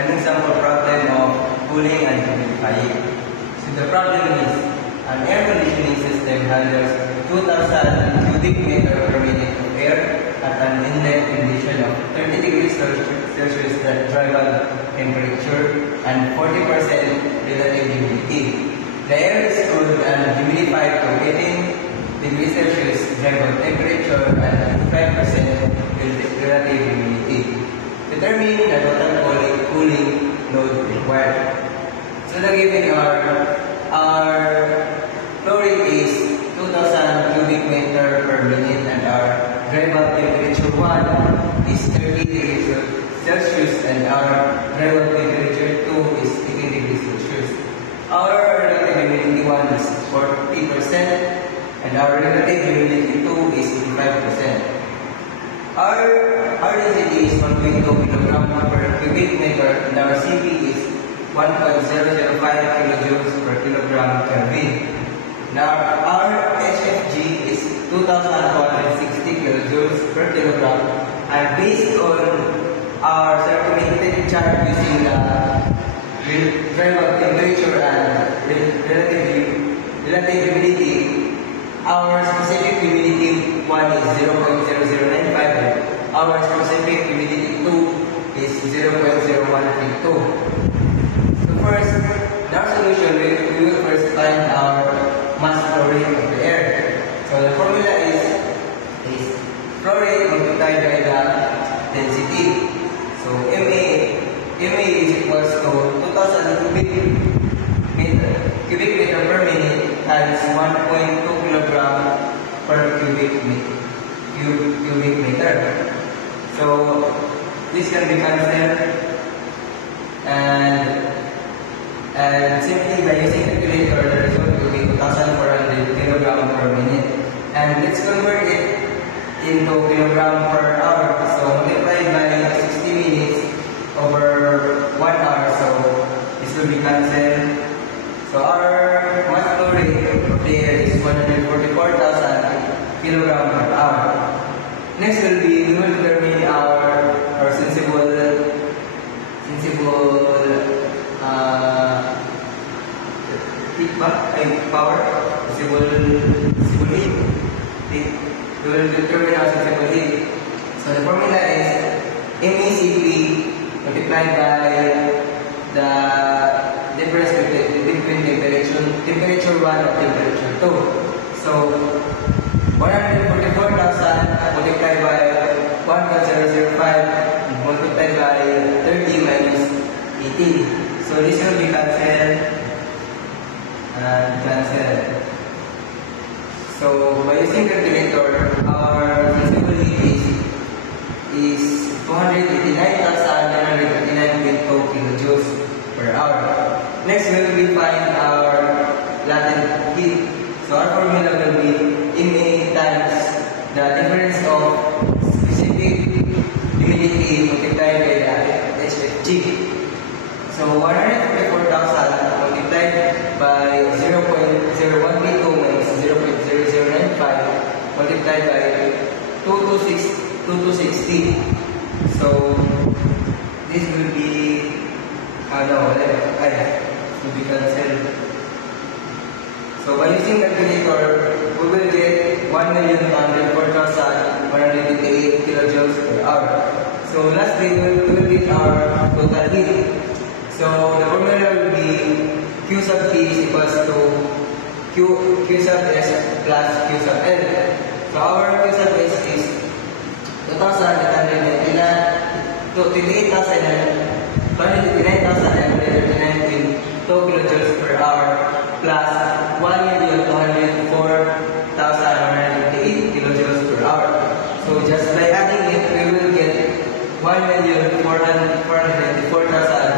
an example problem of cooling and humidifying. So the problem is an air conditioning system handles 2,000 cubic meter per minute of air at an inlet condition of 30 degrees Celsius drive temperature and 40% relative humidity. The air is cooled and humidified to 18 degrees Celsius drive temperature and 5% relative humidity. Determine the total cooling load required. So the given our flow rate is 2,000 cubic meter per minute and our drive temperature 1 is 30 degrees Celsius and our drive temperature 2 is 18 degrees Celsius. Our relative humidity 1 is 40% and our relative humidity 2 is 85%. Our density is 1.2 kg per cubic meter and our Cp is 1.005 kilojoules per kilogram Kelvin. Now our HFG is 2,460 kilojoules per kilogram, and based on our circulated chart using the drive temperature and relative humidity, our specific humidity 1 is 0.0095 and our specific humidity 2 is 0.0132. So first, in our solution, we will first find our mass flow rate of the air. So the formula is flow rate multiplied by the density. So MA is equals to 2,000 cubic meter per minute times 1.2 kilogram per cubic meter. So this can be cancelled and simply by using calculator, the result will be 2,400 kilogram per minute. And let's convert it into kilogram per hour. So multiply by 60 minutes over 1 hour. So this will be cancelled. So our mass flow rate of the air is 144,000 kilogram per hour. Next we will determine our sensible power, sensible heat. We will determine our sensible heat. So the formula is MECP multiplied by the difference between temperature 1 and temperature 2. So 144,000 multiplied by 1.005 multiplied by 30 minus 18. So this will be cancelled and cancelled. So by using calculator, our sensible heat is 289,939.2 kilojoules per hour. Next, we will find our latent heat. So our formula will be MA times the difference of specific humidity multiplied by the HFG. So 144,000 multiplied by 0.0132 minus 0.0095 multiplied by 2260. So this will be will be cancelled. So by using calculator, we will get 1,104,188 kilojoules per hour. So lastly, we will get our total heat. So the formula will be Q sub T is equals to Q sub S plus Q sub L. So our Q sub S is 28,939.2 kilojoules per hour plus 1,204,188 kilojoules per hour. So just by adding it, we will get 1,494,000